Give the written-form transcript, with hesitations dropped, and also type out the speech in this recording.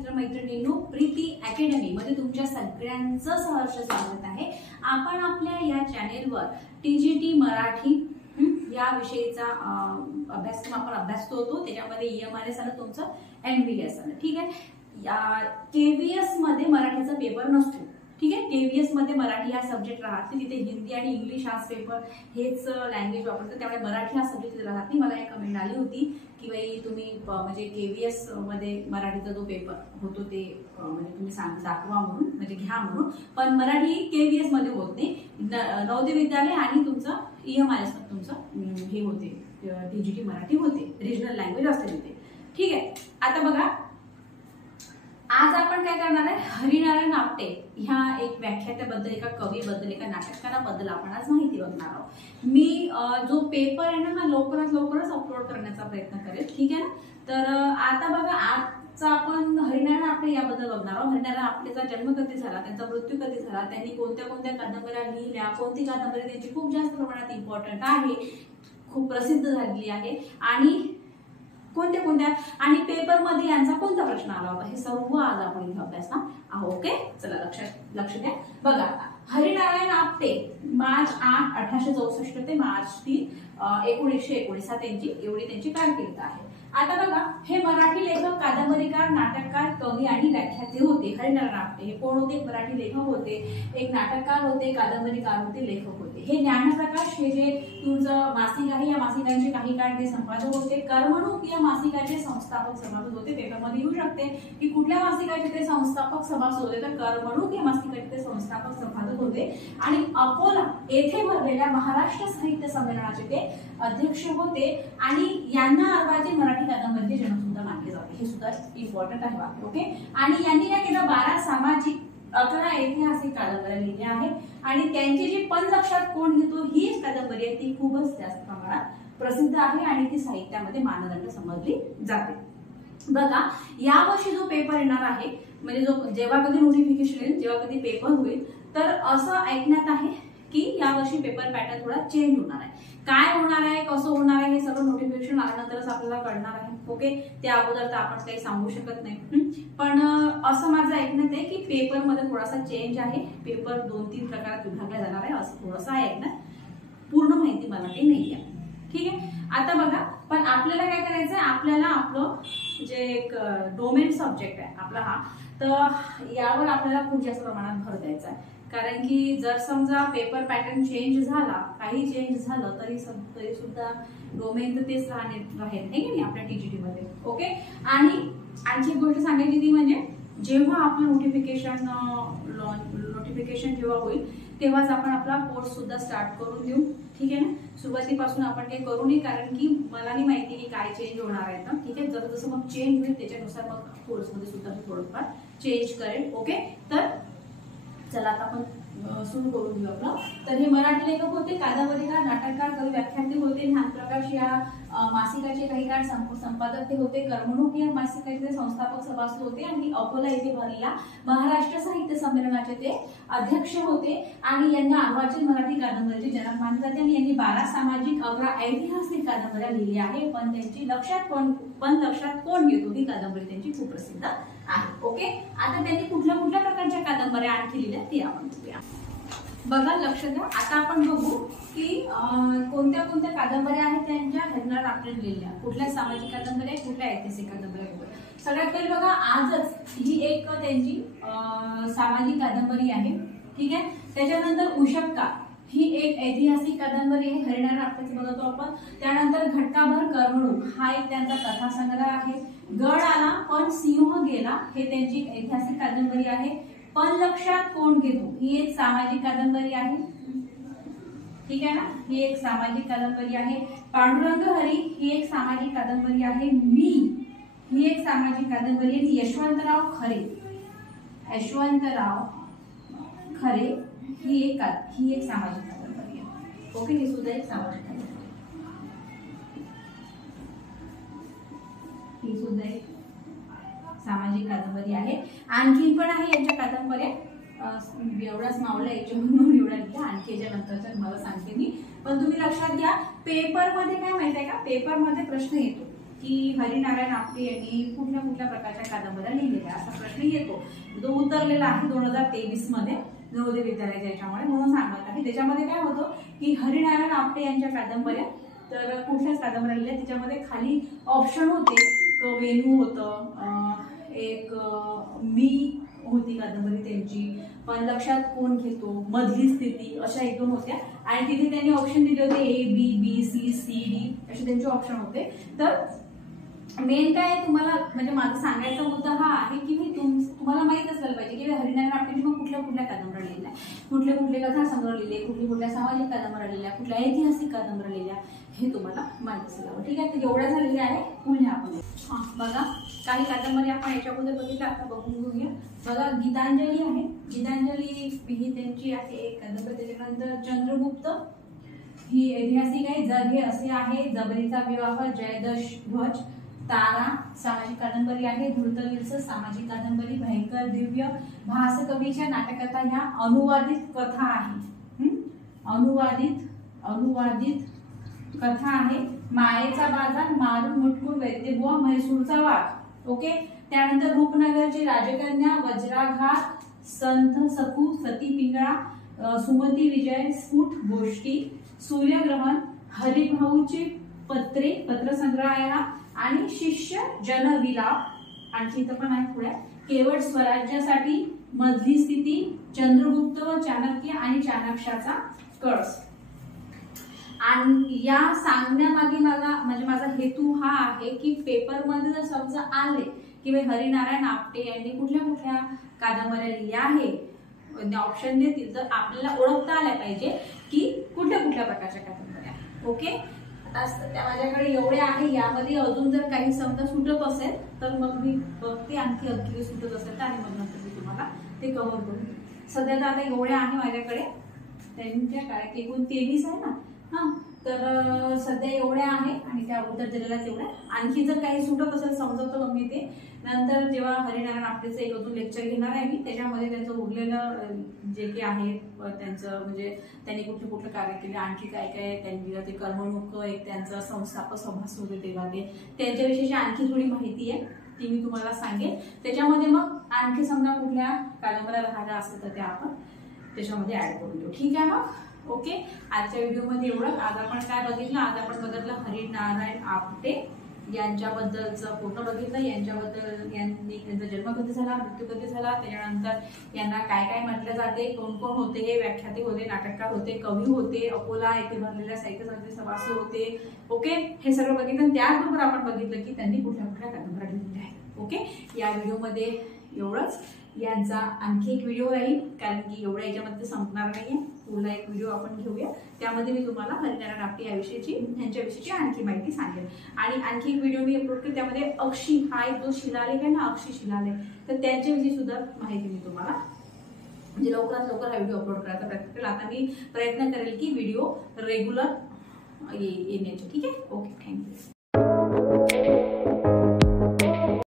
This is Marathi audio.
मित्रमैत्रिणींनो, प्रीती अकॅडमी मध्ये तुमच्या सगळ्यांचं सहर्ष स्वागत आहे। आपण आपल्या या चॅनेलवर टीजीटी मराठी या विषयीचा अभ्यासक्रम आपण अभ्यासतो होतो। त्याच्यामध्ये ईएमआरएस आणि तुमचं एनव्हीएस आहे, ठीक आहे। केव्हीएस मध्ये मराठीचा पेपर नसतो, ठीक आहे। केव्हीएस मध्ये मराठी हा सब्जेक्ट राहते, तिथे हिंदी आणि इंग्लिश हा पेपर हेच लँग्वेज वापरतात, त्यामुळे मराठी हा सब्जेक्ट तिथे राहत नाही। मला एक कमेंट आली होती की बाई तुम्ही म्हणजे केव्हीएस मध्ये मराठीचा जो पेपर होतो ते म्हणजे तुम्ही दाखवा म्हणून, म्हणजे घ्या म्हणून, पण मराठी केव्हीएस मध्ये होत नाही। नवोदय विद्यालय आणि तुमचं ईएमआरएस मध्ये तुमचं हे होते, टीजीटी मराठी होते, रिजनल लँग्वेज असते तिथे, ठीक आहे। आता बघा, आज आपण काय करणार आहे, हरिनारायण आपटे ह्या एक व्याख्यात्याबद्दल, एका कवीबद्दल, एका नाटककाराबद्दल आपण आज माहिती बघणार आहोत। मी जो पेपर आहे ना, हा लवकरच अपलोड करण्याचा प्रयत्न करेल, ठीक आहे ना। तर आता बघा, आजचा आपण हरिनारायण आपटे याबद्दल बघणार आहोत। हरिनारायण आपटेचा जन्म कधी झाला, त्यांचा मृत्यू कधी झाला, त्यांनी कोणत्या कोणत्या कादंबऱ्या लिहिल्या, कोणती कादंबरी त्यांची खूप जास्त प्रमाणात इम्पॉर्टंट आहे, खूप प्रसिद्ध झालेली आहे, आणि कोणत्या कोणत्या, आणि पेपर मध्ये यांचा कोणता प्रश्न आला होता, हे सर्व आज आपण इथे अभ्यासणार आहोत। ओके, चला लक्ष द्या। बघा, हरिनारायण आपटे मार्च 8, 1864 ते मार्च 3, 1919 एवढी त्यांची कारकीर्द आहे। आता बघा, हे मराठी लेखक, कादंबरीकार, नाटककार, कवी आणि व्याख्याते होते। हरिनारायण आपटे हे कोण होते? मराठी लेखक होते, एक नाटककार होते, कादंबरीकार होते, लेखक होते। हे ज्ञानप्रकाश हे जे तुमचं मासिक आहे, या मासिकांचे काही काळ ते संपादक होते। कर्मणूक या मासिकाचे संस्थापक सभासद होते। पेपरमध्ये येऊ शकते की कुठल्या मासिकाचे ते संस्थापक सभासद होते, तर कर्मणूक या मासिकाचे ते संस्थापक संपादक होते। आणि अकोला येथे भरलेल्या महाराष्ट्र साहित्य संमेलनाचे ते अध्यक्ष होते, आणि यांना अर्वाची मराठी कादंबरीचे जनक सुद्धा मानले जाते, हे सुद्धा इम्पॉर्टंट आहे वाक्य, ओके। आणि यांनी काय केलं, 12 सामाजिक, 11 ऐतिहासिक कादंबऱ्या लिहिल्या आहेत, आणि त्यांची जी पण लक्षात कोण घेतो ही कादंबरी आहे, ती खूपच जास्त प्रमाणात प्रसिद्ध आहे, आणि ती साहित्यामध्ये मानदंड समजली जाते। बघा, यावर्षी जो पेपर येणार आहे, म्हणजे जो जेव्हा कधी नोटिफिकेशन येईल, जेव्हा कधी पेपर होईल, तर असं ऐकण्यात आहे की यावर्षी पेपर पॅटर्न थोडा चेंज होणार आहे। काय होणार आहे, कसं होणार आहे, हे सगळं नोटिफिकेशन आल्यानंतरच आपल्याला कळणार आहे, ओके। त्या अगोदर तर आपण काही सांगू शकत नाही, पण असं माझं ऐकण्यात आहे की पेपर मध्ये थोडासा चेंज आहे, पेपर 2-3 प्रकारात विभागला जाणार आहे, असं थोडंसं आहे ऐकण्यात, पूर्ण माहिती मला काही नाही आहे, ठीक आहे। आता बघा, पण आपल्याला काय करायचं आहे, आपल्याला आपलं जे एक डोमेन सब्जेक्ट आहे आपला हा, तर यावर आपल्याला खूप जास्त प्रमाणात भर द्यायचा आहे, कारण की जर समजा पेपर पॅटर्न चेंज झाला, काही चेंज झालं तरी सुद्धा डोमेन तर तेच राहील नाही की आपल्या टीजीटी मध्ये, ओके। आणि आणखी एक गोष्ट सांगायची ती म्हणजे, जेव्हा आपलं नोटिफिकेशन जेव्हा होईल, तेव्हाच आपण आपला कोर्स सुद्धा स्टार्ट करून देऊ, ठीक आहे ना। सुरुवातीपासून आपण काही करू नये, कारण की मला नाही माहिती की काय चेंज होणार आहे ना, ठीक आहे। जसं मग चेंज होईल त्याच्यानुसार मग कोर्समध्ये सुद्धा थोडंफार चेंज करेल, ओके। तर चला आता आपण सुरू करून घेऊ आपलं। तर हे मराठी लेखक होते, कादंबरीकार, नाटककार, कवी, व्याख्याते होते। ज्ञानप्रकाश या मासिकाचे काही काळ संपादक ते होते। कर्मणूक या मासिकाचे ते संस्थापक सभासद होते, आणि अकोला येथे भरलेल्या महाराष्ट्र साहित्य संमेलनाचे ते अध्यक्ष होते, आणि यांना अर्वाचीन मराठी कादंबरीचे जनक मानले जाते, आणि यांनी 12 सामाजिक, 11 ऐतिहासिक कादंबऱ्या लिहिल्या आहे, पण त्यांची लक्षात कोण घेतो ही कादंबरी त्यांची खूप प्रसिद्ध आहे, ओके। आता त्यांनी कुठल्या प्रकारच्या कादंबऱ्या आणखी लिहिल्या ते आपण बघूया। बघा, लक्ष द्या, आता आपण बघू की कोणत्या कोणत्या कादंबऱ्या आहेत त्यांच्या हरिनारायण आपटे लिहिलेल्या, कुठल्या सामाजिक कादंबऱ्या, कुठल्या ऐतिहासिक कादंबऱ्या। सगळ्यात पहिले बघा, आजच ही एक त्यांची सामाजिक कादंबरी आहे, ठीक आहे। त्याच्यानंतर उशक्का ही एक ऐतिहासिक कादंबरी आहे, हरिनारायण आपटेच बघतो आपण। त्यानंतर घटकाभर कर्मणूक हा एक त्यांचा कथासंग्रह आहे। गड आला पण सिंह गेला हे त्यांची ऐतिहासिक कादंबरी आहे। पण लक्षात कोण घेतो ही एक सामाजिक कादंबरी आहे, ठीक आहे ना, ही एक सामाजिक कादंबरी आहे। पांडुरंग हरी ही एक सामाजिक कादंबरी आहे। मी ही एक सामाजिक कादंबरी आहे। यशवंतराव खरे ही एक सामाजिक कादंबरी आहे, ओके। ही सुद्धा एक सामाजिक कादंबरी, ही सुद्धा एक सामाजिक कादंबरी आहे। आणखी पण आहे यांच्या कादंबऱ्या, एवढाच मावला याच्यावरून एवढा लिहिला, आणखी याच्या नंतरच्या तुम्हाला सांगते मी, पण तुम्ही लक्षात घ्या, पेपर मध्ये काय माहिती आहे का, पेपर मध्ये प्रश्न येतो, की हरिनारायण आपटे यांनी कुठल्या कुठल्या प्रकारच्या कादंबऱ्या लिहिलेल्या असा प्रश्न येतो, जो उतरलेला आहे 2023 मध्ये नवोदय विद्यालयाच्या याच्यामुळे, म्हणून सांगत आहे. त्याच्यामध्ये काय होतं की हरिनारायण आपटे यांच्या कादंबऱ्या, तर कुठल्याच कादंबऱ्या लिहिल्या, त्याच्यामध्ये खाली ऑप्शन होते, वेणू होतं, एक मी होती कादंबरी त्यांची, पण लक्षात कोण घेतो, मधली स्थिती, अशा 1-2 होत्या. आणि तिथे त्यांनी ऑप्शन दिले होते ABBCCD असे त्यांचे ऑप्शन होते. तर मेन काय तुम्हाला म्हणजे माझा सांगायचा मुद्दा हा आहे की मी तुम्हाला माहित असलं पाहिजे की हरिनारायण आपटेंनी मग कुठल्या कुठल्या कादंबऱ्या लिहिल्या, कुठले कुठले कथासंग्रह लिहिले, कुठल्या सामाजिक कादंबऱ्या लिहिल्या, कुठल्या ऐतिहासिक कादंबऱ्या लिहिल्या, हे तुम्हाला माहित असायला. ठीक आहे, तर एवढ्या झालेल्या आहे. पुढे आपण बघा काही कादंबरी आपण याच्या अगोदर बघितल्या, आता बघून घेऊया. बघा गीतांजली आहे, गीतांजली ही त्यांची आहे एक कादंबरी. त्याच्यानंतर चंद्रगुप्त ही ऐतिहासिक आहे, जग हे असे आहे, जबरीचा विवाह, जयदश ध्वज, तारा सामाजिक कादंबरी आहे, धूर्तवीरचं सामाजिक कादंबरी, भयंकर दिव्य, भासकवीच्या नाटककथा ह्या अनुवादित कथा आहे, अनुवादित कथा आहे, मायेचा बाजार, मारून मुटकून, वैद्यबुवा, म्हैसूरचा वाघ. ओके, त्यानंतर रूपनगरची राजकन्या, वज्राघात, संत सखू, सती पिंगळा, सुमती विजय, स्फुट गोष्टी, सूर्यग्रहण, हरिभाऊची पत्रे, पत्रसंग्रह आणि शिष्य जनविलाप. आणखी इथं पण आहे पुढे, केवळ स्वराज्यासाठी, मधली स्थिती, चंद्रगुप्त व चाणक्य आणि चाणक्याचा कळस. आणि या सांगण्यामागे माझा हेतू हा आहे की पेपरमध्ये जर समजा आले की हरिनारायण आपटे यांनी कुठल्या कुठल्या कादंबऱ्या लिहिल्या आहे, ऑप्शन देतील, तर आपल्याला ओळखता आल्या पाहिजे की कुठल्या कुठल्या प्रकारच्या कादंबऱ्या. ओके, आता सध्या माझ्याकडे एवढे आहे, यामध्ये अजून जर काही समजा सुटत असेल तर मग मी बघते, आणखी सुटत असेल तर, आणि मग नंतर मी तुम्हाला ते कव्हर करून. सध्या तर आता एवढे आहे माझ्याकडे, त्यांच्या काय एकूण 23 आहे ना, हा, तर सध्या एवढ्या आहे आणि त्या अगोदर दिलेल्या तेवढ्या. आणखी जर काही सुटत असेल समजवतो मग मी ते नंतर, जेव्हा हरिनारायण आपटेचं एक अजून लेक्चर घेणार आहे मी, त्याच्यामध्ये त्यांचं उरलेलं जे काही आहे त्यांचं, म्हणजे त्यांनी कुठले कुठले कार्य केले, आणखी काय काय त्यांनी ते कर्मणूक, एक त्यांचं संस्थापक सभासद होते तेव्हा त्यांच्याविषयीची आणखी थोडी माहिती आहे, ती मी तुम्हाला सांगेन. त्याच्यामध्ये मग आणखी समजा कुठल्या कादंबऱ्या राहिल्या असतील तर त्या आपण त्याच्यामध्ये ऍड करून देऊ. ठीक आहे मग. ओके, आजच्या व्हिडिओमध्ये एवढं. आज आपण काय बघितलं, आज आपण बघितलं हरिनारायण आपटे यांच्याबद्दलचं पूर्ण बघितलं, यांच्याबद्दल यांनी त्यांचा जन्म कधी झाला, मृत्यू कधी झाला, त्याच्यानंतर यांना काय काय म्हटलं जाते, कोण कोण होते, हे व्याख्याते होते, नाटककार होते, कवी होते, अकोला येथे भरलेल्या साहित्य संस्थेचे सभासद होते. ओके, हे सगळं बघितलं. त्याचबरोबर आपण बघितलं की त्यांनी कुठल्या कुठल्या कादंबऱ्या लिहिल्या आहेत. ओके, या व्हिडिओमध्ये एवढंच. यांचा आणखी एक व्हिडिओ राहील, कारण की एवढ्या याच्यामध्ये संपणार नाहीये. पुढला एक व्हिडिओ आपण घेऊया, त्यामध्ये मी तुम्हाला हरिनारायण आपटे यांच्याविषयीची आणखी माहिती सांगेन. आणि आणखी एक व्हिडिओ मी अपलोड केला, त्यामध्ये अक्षी हा एक जो शिलालेख आहे ना, अक्षी शिलालेख, तर त्यांच्याविषयी सुद्धा माहिती मी तुम्हाला म्हणजे लवकरात लवकर हा व्हिडिओ अपलोड करायचा प्रयत्न करेल. आता मी प्रयत्न करेल की व्हिडिओ रेग्युलर येण्याचे. ठीक आहे, ओके, थँक्यू.